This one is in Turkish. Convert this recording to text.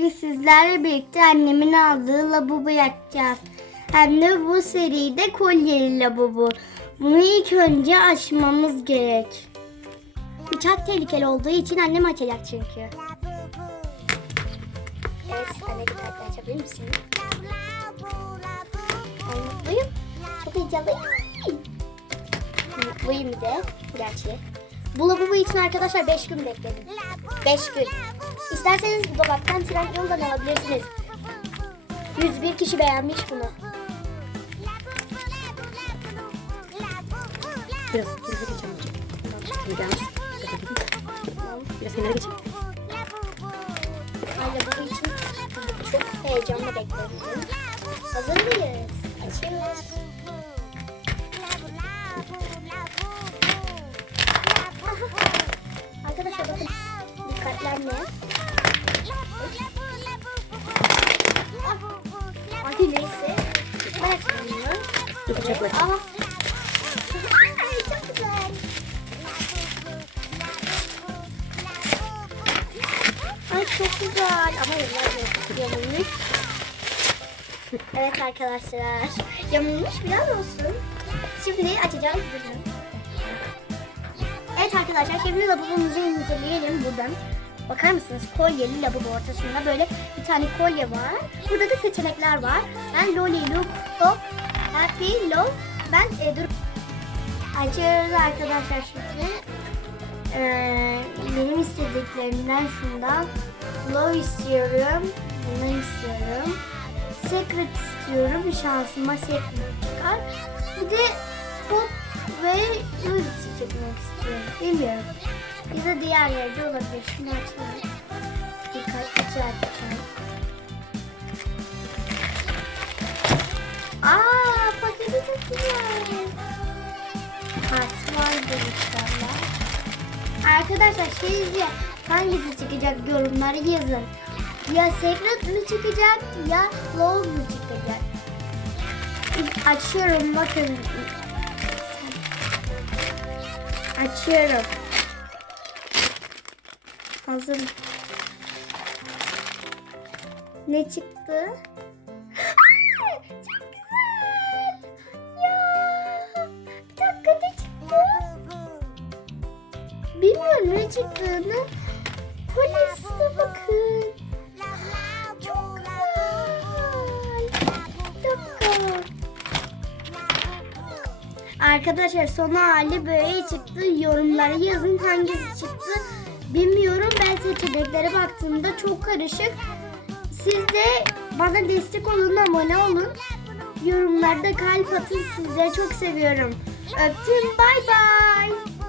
Bugün sizlerle birlikte annemin aldığı labubu yapacağız. Hem de bu seride kolyeli labubu. Bunu ilk önce açmamız gerek. Bıçak tehlikeli olduğu için annem açacak çünkü. Evet, anne dikkatli açabilir misin? Ben mutluyum. Çok heyecanlıyım. Mutluyum de gerçi. Bu lavabo için arkadaşlar 5 gün bekledim. 5 gün. İsterseniz bu dolaptan tren yoldan alabilirsiniz. 101 kişi beğenmiş bunu. Biraz kenara geçelim. Biraz. Biraz kenara geçelim. Ay lavabo için çok heyecanla bekliyorum. Hazır mıyız? Açıyoruz. Arkadaşlar bakın dikkatli Dur bıçakla. Aha. Çok güzel. Ama yamulmuş. Evet arkadaşlar. Yamulmuş biraz olsun. Şimdi açacağız bunu. Evet arkadaşlar şimdi lavabumuzu inceleyelim buradan. Bakar mısınız? Kolyeli lavabo ortasında böyle bir tane kolye var. Burada da seçenekler var. Ben Loli, Look, Top, Happy, Love. Ben e, dur. Açıyoruz arkadaşlar şimdi. Ee, benim istediklerimden şundan. Love istiyorum. Bunu istiyorum. Secret istiyorum. Şansıma secret çıkar. Bir de Pop ve Lucy çekmek istiyorum. Bilmiyorum. Ya da diğerleri de olabilir. Şunu açalım. Vardır. Arkadaşlar sizce hangisi çıkacak yorumları yazın. Ya Secret mi çıkacak ya Love mu çıkacak? Açıyorum bakın. Açıyorum. Hazır. Ne çıktı? Çok güzel. Bilmiyorum ne çıktığını. Polisine bakın. Çok güzel. Arkadaşlar son hali böyle çıktı. Yorumlara yazın hangisi çıktı. Bilmiyorum ben seçeneklere baktığımda çok karışık. Siz de bana destek olun, abone olun. Yorumlarda kalp atın. Sizleri çok seviyorum. Öptüm. Bay bay.